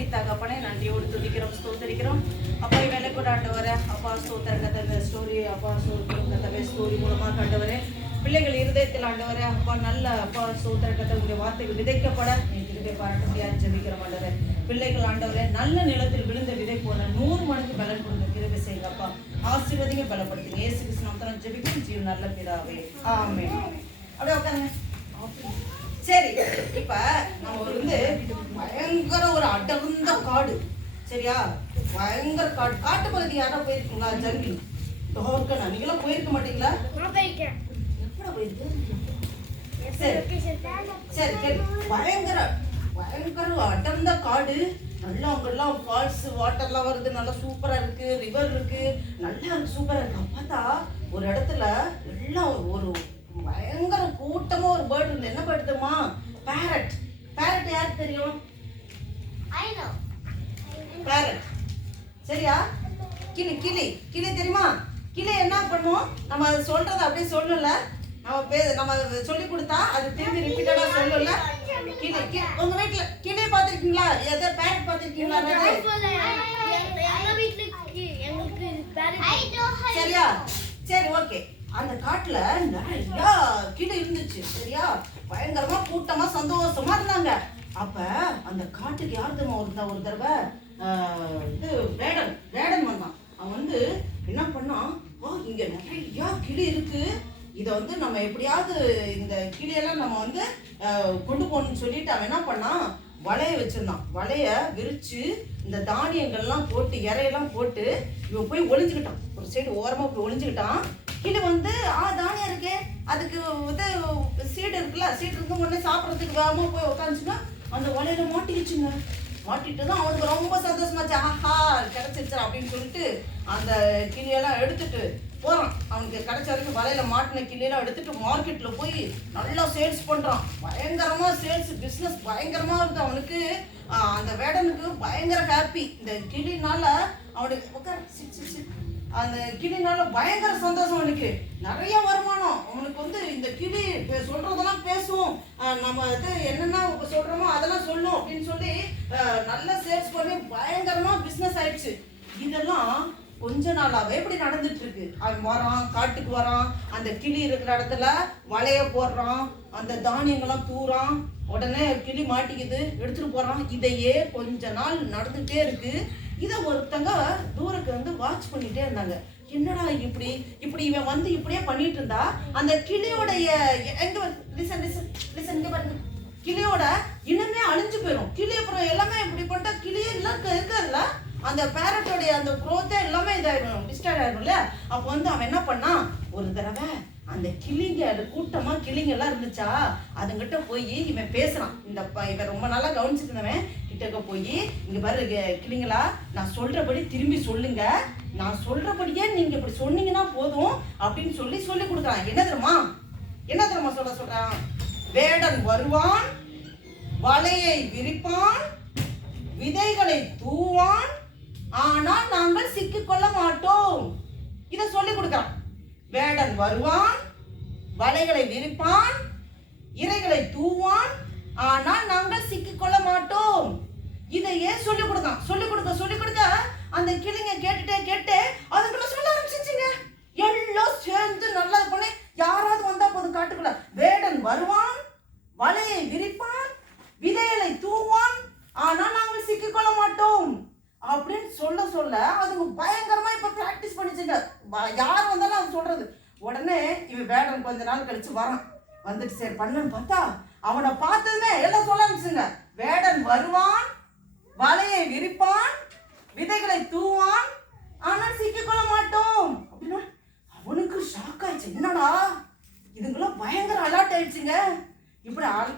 நன்றி தகப்பனே, நன்றியோடு துதிக்கிறோம், ஸ்தோத்தரிக்கிறோம். அப்பா வேலை கூட ஆண்டவரே, அப்பா ஸ்தோத்திரங்கத்தை இந்த ஸ்டோரி அப்பா ஸ்டோரி மூலமாக ஆண்டவரே பிள்ளைகள் இருதயத்தில் ஆண்டவரே அப்பா நல்ல அப்பா ஸ்தோத்திரங்கத்தை உங்களுடைய வார்த்தைகள் விதைக்கப்பட கிருபை பாராட்ட முடியாது ஜெபிக்கிறோம் ஆண்டவரே. பிள்ளைகள் ஆண்டவரே நல்ல நிலத்தில் விழுந்த விதை போல 100 மடங்கு பலன் கொடுங்க. கிருபை செய்யுங்க அப்பா, ஆசீர்வதிங்க, பலப்படுத்துங்க. இயேசு கிறிஸ்து நாமத்தில் ஜெபிக்கிறோம் ஜீவ நல்ல பிதாவே, ஆமென். அப்படியே உட்காருங்க. சரி, இப்ப நம்ம பயங்கர ஒரு அடர்ந்த காடு, சரியா? பயங்கர காடு. காட்டு பகுதி யாரா போயிருக்கீங்களா? ஜங்கிள் தோர்க்கனா நீங்களாம் போயிருக்க மாட்டீங்களா? எப்படா போயிருக்கு? சரி சரி சரி. பயங்கர பயங்கர அடர்ந்த காடு. நல்லா அங்கெல்லாம் ஃபால்ஸ் வாட்டர்லாம் வருது, நல்லா சூப்பரா இருக்கு, ரிவர் இருக்கு, நல்லா இருக்கு, சூப்பரா இருக்கு. பார்த்தா ஒரு இடத்துல எல்லாம் ஒரு பயங்கர கூட்டமா ஒரு பேர்டு இருந்து. என்ன பேர்டு தெரியுமா? பேரட். பேரட் யாருக்கு தெரியும்? பேரட், சரியா? கிளி கிளி கிளி தெரியுமா? கிளி என்ன பண்ணும்? நம்ம சொல்றதை அப்படியே சொல்லல, நம்ம சொல்லி கொடுத்தா அது திரும்பி ரிப்பீட்டடா சொல்லல. கிளி உங்க வீட்டுல கிளி பாத்திருக்கீங்களா? எதை பேரட் பாத்திருக்கீங்களா? சரியா? சரி, ஓகே. அந்த காட்டுல நிறைய கிளி இருந்துச்சு, சரியா? பயங்கரமா கூட்டமா சந்தோஷமா இருந்தாங்க. அப்ப அந்த காட்டுக்கு யார் தெரியுமா ஒரு தடவை வேடன் வந்தான். அவன் என்ன பண்ணான், இங்க நிறைய கிளி இருக்கு, இதை நம்ம எப்படியாவது இந்த கிளியெல்லாம் நம்ம கொண்டு போகணும்னு சொல்லிட்டு அவன் என்ன பண்ணான், வலைய வச்சிருந்தான். வலைய விரிச்சு இந்த தானியங்கள்லாம் போட்டு இறையெல்லாம் போட்டு இவன் போய் ஒளிஞ்சுக்கிட்டான். ஒரு சைடு ஓரமா போய் ஒளிஞ்சுக்கிட்டான். கீழே தானியம் இருக்கே, அதுக்கு சீடு இருக்குல்ல, சீடு இருக்கு, உடனே சாப்பிட்றதுக்கு வேகமா போய் உட்காந்துச்சுன்னா அந்த வலையில மாட்டிக்கிச்சுங்க. மாட்டிட்டு தான் அவனுக்கு ரொம்ப சந்தோஷமாச்சு. ஆஹா கிடைச்சிருச்சு அப்படின்னு சொல்லிட்டு அந்த கிளியெல்லாம் எடுத்துட்டு போறான். அவனுக்கு கிடைச்ச வரைக்கும் வலையில மாட்டின கிளியெல்லாம் எடுத்துட்டு மார்க்கெட்ல போய் நல்லா சேல்ஸ் பண்றான். பயங்கரமா சேல்ஸ் பிசினஸ் பயங்கரமா இருக்கு அவனுக்கு. அந்த வேடனுக்கு பயங்கர ஹாப்பி. இந்த கிளினால அவனுக்கு அந்த கிளினால பயங்கர சந்தோஷம். அவனுக்கு நிறைய வருமானம். அவனுக்கு இந்த கிளி சொல்றதெல்லாம் பேசும், நம்ம என்னென்ன சொல்றோமோ அதெல்லாம் சொல்லும் அப்படின்னு சொல்லி நல்லா சேல்ஸ் பண்ணி பயங்கரமா பிசினஸ் ஆயிடுச்சு. இதெல்லாம் கொஞ்ச நாளாவே எப்படி நடந்துட்டு இருக்கு. அவன் வரான், காட்டுக்கு வரான், அந்த கிளி இருக்கிற இடத்துல வலைய போடுறான், அந்த தானியங்கள்லாம் தூறான், உடனே கிளி மாட்டிக்குது, எடுத்துட்டு போறான். இதையே கொஞ்ச நாள் நடந்துட்டே இருக்கு. இதை ஒருத்தங்க தூரக்கு வாட்ச் பண்ணிட்டே இருந்தாங்க. என்னடா இப்படி இவன் இப்படியே பண்ணிட்டு இருந்தா அந்த கிளியோடைய கிளியோட இனமே அழிஞ்சு போயிடும். கிளி அப்புறம் எல்லாமே இப்படி பண்ணிட்டா கிளியே இருக்காதுல்ல, அந்த பேரட்டோடைய அந்த குரோத்தே எல்லாமே இதாயிடும், டிஸ்டர்ப் ஆயிடும் இல்லையா? அப்போ அவன் என்ன பண்ணான், ஒரு தடவை அந்த கிளிங்க, அது கூட்டமா கிளிங்க எல்லாம் இருந்துச்சா, அதுங்கிட்ட போய் இவன் பேசுறான். இவன் ரொம்ப நாளா கவனிச்சுட்டு இருந்தவன் கிட்டக்க போய், இங்க பாரு கிளிங்களா, நான் சொல்றபடி திரும்பி சொல்லுங்க, நான் சொல்றபடியே நீங்க இப்படி சொன்னீங்கன்னா போதும் அப்படின்னு சொல்லி கொடுக்குறான். என்ன தெரியுமா சொல்றான்? வேடன் வருவான், வலையை விரிப்பான், விதைகளை தூவான், ஆனால் நாங்கள் சிக்கிக்கொள்ள மாட்டோம். இத சொல்லி கொடுக்கிறான். வேடன் வருவான், வலைகளை விரிப்பான், இரைகளை தூவான், ஆனால் நாங்கள் சிக்கிக்கொள்ள மாட்டோம். இதையே சொல்லி கொடுக்க அந்த கிளிங்க கேட்டு அதுக்குள்ள சொல்ல ஆரம்பிச்சிச்சுங்க. எல்லாம் சேர்ந்து நல்லா பண்ணி யாராவது வந்தா போதும் காட்டுக்குள்ள, வேடன் வருவான், வலையை விரிப்பான், விதைகளை தூவான், ஆனா நாங்கள் சிக்கிக்கொள்ள மாட்டோம் அப்படின்னு சொல்ல அதுங்க பயங்கரமா இப்ப பிராக்டிஸ் பண்ணிச்சுங்க. யார் வந்தாலும் அது சொல்றது. உடனே இவன் வேடன் கொஞ்ச நாள் கழிச்சு வரான். வந்துட்டு சரி பண்ணன்னு பார்த்தா அவனை பார்த்ததுமே எல்லாம் சொல்ல ஆரம்பிச்சுங்க. வேடன் வருவான், வலையை விரிப்பான், விதைகளை தூவான், ஆனால் சிக்கிக்கொள்ள மாட்டோம் அப்படின்னா அவனுக்கு ஷாக் ஆயிடுச்சு. என்னடா இதுங்களாம் பயங்கர அலர்ட் ஆயிடுச்சுங்க.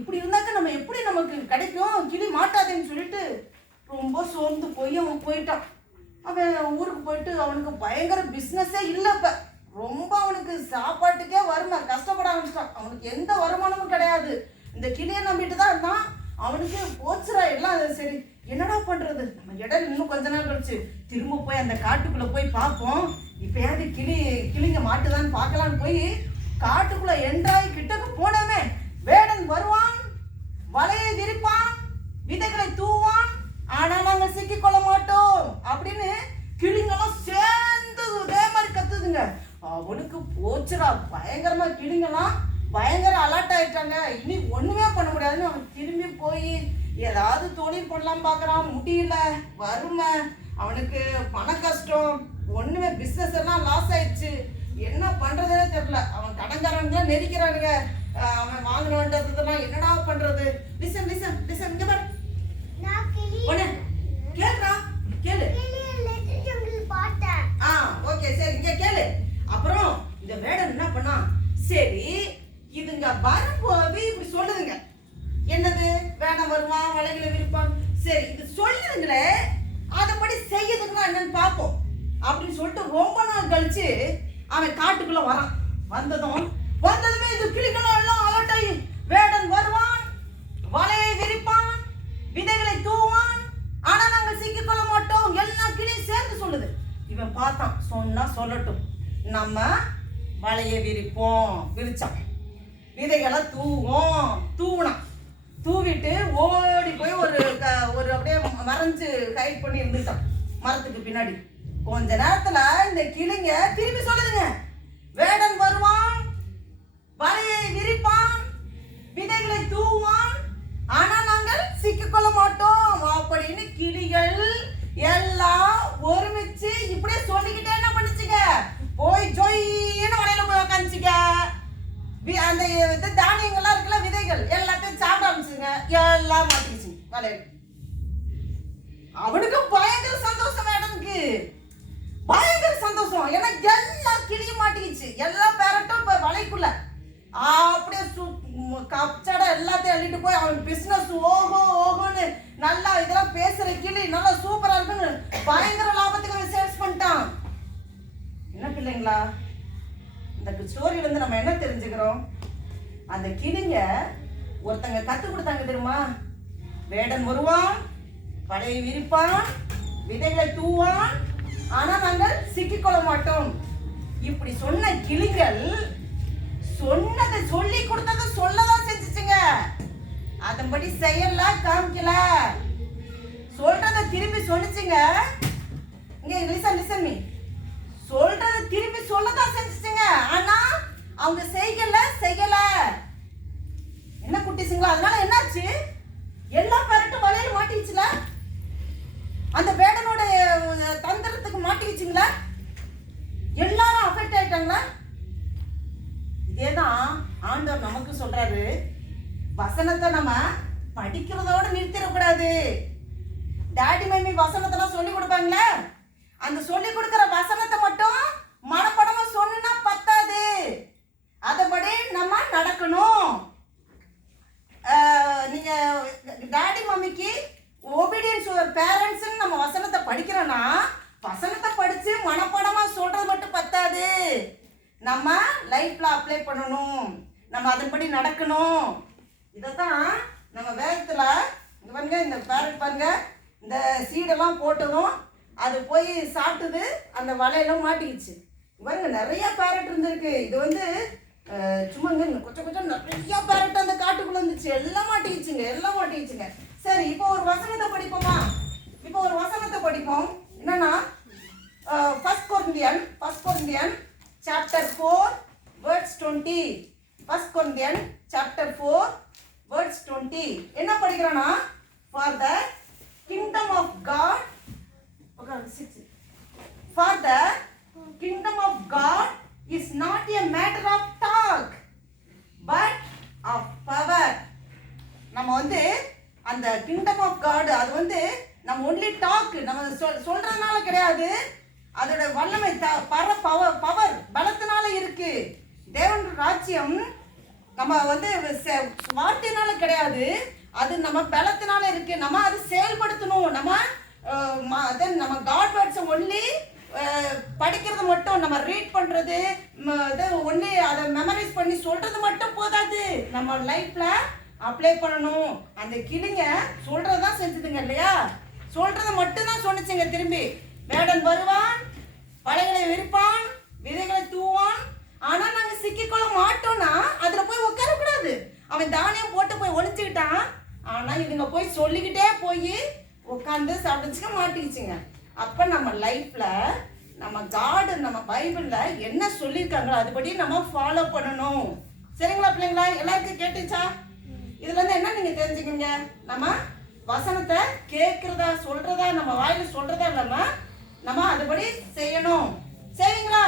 இப்படி இருந்தாக்க நம்ம எப்படி நமக்கு கிடைக்கும், கிளி மாட்டாதேன்னு சொல்லிட்டு ரொம்ப சோர்ந்து போய் அவன் போயிட்டான். அவன் ஊருக்கு போயிட்டு அவனுக்கு பயங்கர பிஸ்னஸே இல்லை. இப்போ ரொம்ப அவனுக்கு சாப்பாட்டுக்கே கஷ்டப்பட ஆரம்பிச்சிட்டான். அவனுக்கு எந்த வருமானமும் கிடையாது. இந்த கிளியை நம்பிட்டு தான் இருந்தான். அவனுக்கு போச்சுரா எல்லாம். சரி என்னடா பண்றது, நம்ம இடம் இன்னும் கொஞ்ச நாள் கழிச்சு திரும்ப போய் அந்த காட்டுக்குள்ள போய் பார்ப்போம், இப்பயாவது கிளிங்க மாட்டுதான்னு பார்க்கலான்னு போய் காட்டுக்குள்ள என்ட்ராய் கிட்டக்கு போனவே வேடன் வருவான், வலையை விரிப்பான், விதைகளை தூவான், ஆனால் போச்சுடா, பயங்கரமா கிளிங்கெல்லாம் பயங்கர அலர்ட் ஆயிட்டாங்க. இனி ஒண்ணுமே பண்ண முடியாதுன்னு அவன் திரும்பி போய் ஏதாவது தொழில் பண்ணலாம் பார்க்குறான். முடியல, வறுமை, அவனுக்கு பண கஷ்டம், ஒண்ணுமே பிஸ்னஸ் எல்லாம் லாஸ் ஆயிடுச்சு. என்ன பண்றதுன்னே தெரியல. அவன் கடன்காரங்க நெரிக்கிறானுங்க. அவன் வாங்கின வேண்டதெல்லாம் என்னடா பண்றது? லிசன் லிசன் லிசன், இங்க பாரு. ஒண்ணு கேளுடா, கேளு. ஓகே சரி, இங்க கேளு. அப்புறம் இந்த வேடன் என்ன பண்ணா, சரி இதுங்க வரும்போது இப்படி சொல்லுதுங்க, என்னது வேடம் வருவான், வலைகளை விரிப்பான். சரி இது சொல்லுதுங்களே, அதப்படி செய்யுதுங்களா என்னன்னு பார்ப்போம் அப்படின்னு சொல்லிட்டு ரொம்ப நாள் கழிச்சு அவன் காட்டுக்குள்ள வரான். வந்ததுமே இது கிளிகளும் எல்லாம் அலர்ட் ஆகி, வேடன் வருவான், வலையை விரிப்பான், விதைகளை தூவான், ஆனா நாங்க சிக்கிக்கொள்ள மாட்டோம், எல்லா கிளியும் சேர்ந்து சொல்லுது. இவன் பார்த்தான், சொன்னா சொல்லட்டும், நம்ம வலையை விரிப்போம். விரிச்சான், விதைகளை தூவினான். தூவிட்டு ஓடி போய் ஒரு அப்படியே மறைஞ்சு ஹைட் பண்ணி இருந்துட்டான் மரத்துக்கு பின்னாடி. கொஞ்ச நேரத்துல இந்த கிளிங்க திரும்பி சொல்லுதுங்க, வேடன் வருவான், வலையை விரிப்பான், விதைகளை தூவான், ஆனா நாங்கள் சிக்கிக்கொள்ள மாட்டோம் அப்படின்னு கிளிகள் எல்லாம் ஒருமிச்சு இப்படியே சொல்லிக்கிட்டே என்ன பண்ணுச்சுங்க, போய் ஜொயின்னு வலையில போய் உக்காந்துச்சுங்க. அந்த தானியங்கள்லாம் இருக்குல்ல, விதைகள் எல்லாத்தையும் சாப்பிட ஆரம்பிச்சுங்க. எல்லாம் மாட்டிக்கிச்சு வலையில. அவனுக்கு பயங்கர சந்தோஷம், வேடனுக்கு பயங்கர சந்தோஷம். ஏன்னா எல்லா கிளியும் மாட்டிக்கிச்சு, எல்லா பேரட்டும் இப்ப வலைக்குள்ள. அப்படியே கப்சடா எல்லாத்தையும் அள்ளிட்டு போய் அவன் பிசினஸ் ஓகோன்னு நல்லா இதெல்லாம் பேசுற கிளி நல்லா சூப்பரா இருக்குன்னு பயங்கர லாபத்துக்கு அவன் சேல்ஸ் பண்ணிட்டான். என்ன பிள்ளைங்களா, இந்த ஸ்டோரியில இருந்து நம்ம என்ன தெரிஞ்சுக்கிறோம்? அந்த கிளிங்க ஒருத்தங்க கத்து கொடுத்தாங்க தெரியுமா, வேடன் வருவான், வலையை விரிப்பான், விதைகளை தூவான், ஆனா நாங்கள் சிக்கிக்கொள்ள மாட்டோம். இப்படி சொன்ன கிளிகள் சொன்னதை சொல்லி கொடுத்ததை சொல்லதான் செஞ்சுச்சுங்க. அதன்படி செய்யல, காமிக்கல, சொல்றதை திரும்பி சொன்னிச்சுங்க. இங்க லிசன் மீ, சொல்றதை திரும்பி சொல்லதான் செஞ்சுச்சுங்க. ஆனா அவங்க செய்யல. என்ன குட்டிச்சுங்களா, அதனால என்னாச்சு, எல்லா பேரட்டும் வலையில மாட்டிச்சுல, அந்த வேடனோட தந்திரத்துக்கு மாட்டிக்கிச்சுங்களா, எல்லாரும் அஃபெக்ட் ஆயிட்டாங்களா? இதேதான் ஆண்டவர் நமக்கு சொல்றாரு, வசனத்தை நம்ம படிக்கிறதோட நிறுத்திடக்கூடாது. டாடி மம்மி வசனத்தெல்லாம் சொல்லி கொடுப்பாங்களே, அந்த சொல்லி கொடுக்கிற வசனத்தை மட்டும் மனப்படமா சொன்னா பத்தாது, அதபடி நம்ம நடக்கணும். நீங்க டாடி மம்மிக்கு ஒபீடியன்ஸ் பேரண்ட்ஸ் நம்ம வசனத்தை படிக்கிறோம்னா, வசனத்தை படிச்சு மனப்படமா சொல்றது மட்டும் பத்தாது, நம்ம லைஃப்ல அப்ளை பண்ணணும், நம்ம அதன்படி நடக்கணும். இதைத்தான் நம்ம வேகத்துல பாருங்க, இந்த பேரட் பாருங்க, இந்த சீடெல்லாம் போட்டதும் அது போய் சாப்பிட்டது, அந்த வலையெல்லாம் மாட்டிக்கிச்சு. பாருங்க நிறைய பேரட் இருந்திருக்கு. இது வந்து சும்மாங்க கொஞ்சம் நிறைய பேரட் அந்த காட்டுக்குள்ள இருந்துச்சு, எல்லாம் மாட்டிக்கிச்சுங்க. சரி, இப்போ ஒரு வசனத்தை படிப்போமா? என்னன்னா First Corinthians chapter 4 verse 20. First Corinthians chapter 4 verse 20. என்ன படிக்கிறோம்னா, for the kingdom of God, for the kingdom of God is not a matter of talk but of power. நம்ம வந்து அந்த kingdom of God, அது வந்து நம்ம ஒன்லி டாக், நம்ம சொல்றதுனால கிடையாது, அதோட வல்லமை பவர் பலத்தினால இருக்கு. தேவன் ராஜ்யம் நம்ம வந்து வார்த்தையினால கிடையாது, அது நம்ம பலத்தினால இருக்கு. நம்ம அது செயல்படுத்தணும். நம்ம காட் வேர்ட்ஸ் ஒன்லி படிக்கிறது மட்டும், நம்ம ரீட் பண்றது ஒன்லி அதை மெமரைஸ் பண்ணி சொல்றது மட்டும் போதாது, நம்ம லைஃப்ல அப்ளை பண்ணணும். அந்த கிளிங்க சொல்றதுதான் செஞ்சுதுங்க இல்லையா, சொல்றத மட்டும் தான் சொன்னிச்சுங்க. திரும்பி வேடன் வருவான், வலைகளை விரிப்பான், விதைகளை தூவான், ஆனா நாங்க சிக்கிக்கொள்ள மாட்டோம்னா அதுல போய் உட்காரக்கூடாது. அவன் தானியம் போட்டு போய் ஒளிச்சுக்கிட்டான், ஆனா இதுங்க போய் சொல்லிக்கிட்டே போய் உட்காந்து சாப்பிட்டுச்சுக்க மாட்டிக்கிச்சுங்க. அப்ப நம்ம லைஃப்ல நம்ம காட் நம்ம பைபிள்ல என்ன சொல்லியிருக்காங்களோ அதுபடி நம்ம ஃபாலோ பண்ணணும். சரிங்களா பிள்ளைங்களா? எல்லாருக்கும் கேட்டுச்சா? இதுல இருந்து என்ன நீங்க தெரிஞ்சுக்கீங்க? நம்ம வசனத்தை கேட்கறதா சொல்றதா நம்ம வாயில சொல்றதா இல்லாம நம்ம அதுபடி செய்யணும். செய்வீங்களா?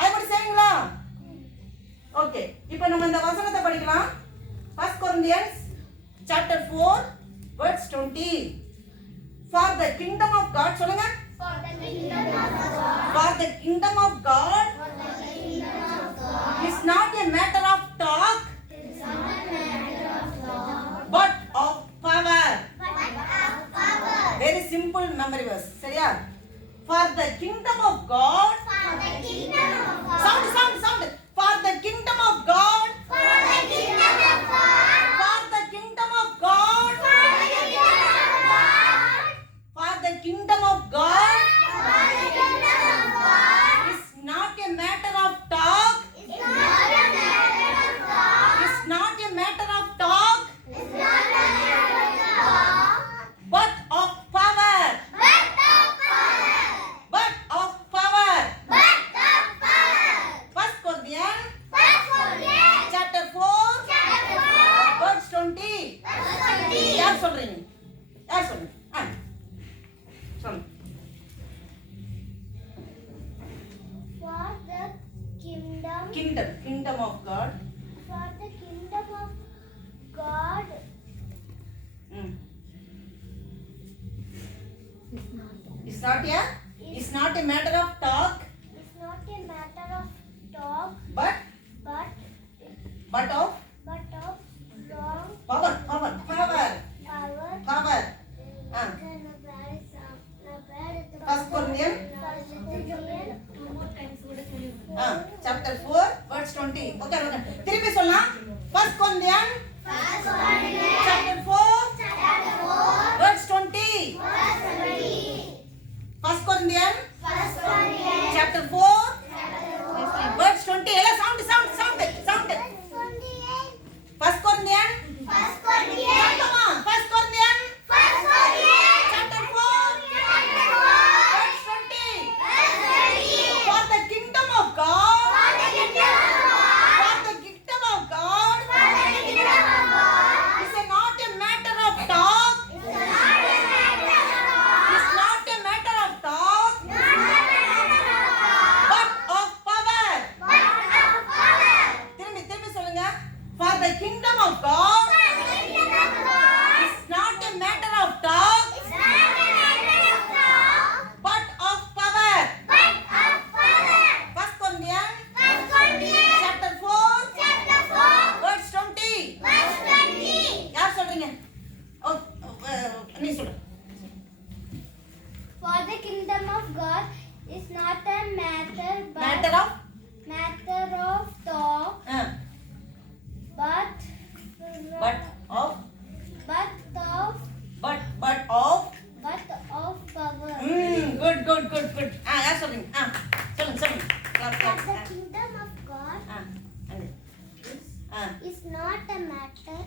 அதுபடி செய்வீங்களா? ஓகே, இப்போ நம்ம இந்த வசனத்தை படிக்கலாம். 1 Corinthians chapter 4 verse 20. For the kingdom of God, சொல்லுங்க. For the kingdom of God is not a matter of talk but of power. Very simple memory verse. சரியா? For the kingdom of God. Sound. For the kingdom of God. For the kingdom of God. For the kingdom of God. For the kingdom of God. Is not a matter of talk. It's not a matter of talk. But of power. But of power. 1 Corinthians chapter 4 verse 20. யார் சொல்றீங்க? யார் சொல்லுங்க? சொல்லுங்க. For the Kingdom of God. For the kingdom of God It's not a matter of talk. is not a matter of talk, But but of long power. power. First Corinthians chapter 4 verse 20. Okay. திருப்பி சொல்லலாம். 1 Corinthians chapter 4 verse 20. 1 Corinthians chapter 4 verse 20. எல்லாம் sound. 1 Corinthians. Come on. 1 Corinthians chapter 4 verse 20. For the kingdom of God. For the kingdom of God is not a matter of talk. It's not a matter of talk. But of power. திரும்பி சொல்லுங்க. For the kingdom of God is not a matter of talk. But of power. 1 Corinthians chapter 4 verse 20. யார் சொல்றீங்க? நீ சொல்லு. For the kingdom of God is not a matter Matter of talk, but of power. Good. யார் சொல்றீங்க? சொல்லுங்க. For the kingdom of God is not a matter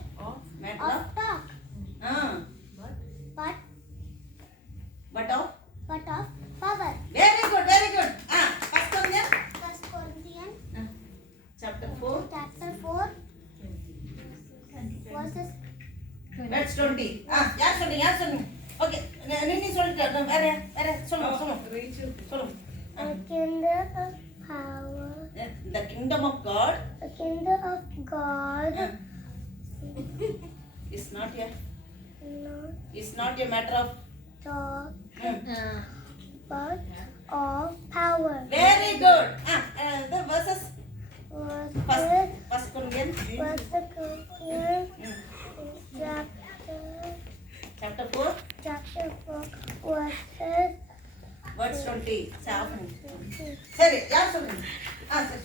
of talk, but of power. Very good. 1 Corinthians 1 Corinthians chapter 4 verses verse 20. யார் சொன்னீங்க? Okay, நீ சொல்லிட்டு வேற சொல்லுங்க. the kingdom of power. The kingdom of God The kingdom of God is not not a matter of talk, but of power. very good. The verses Verses 1 Corinthians 1 Corinthians chapter 4 verse 20. சரி, யார் சொல்றீங்க? சரி.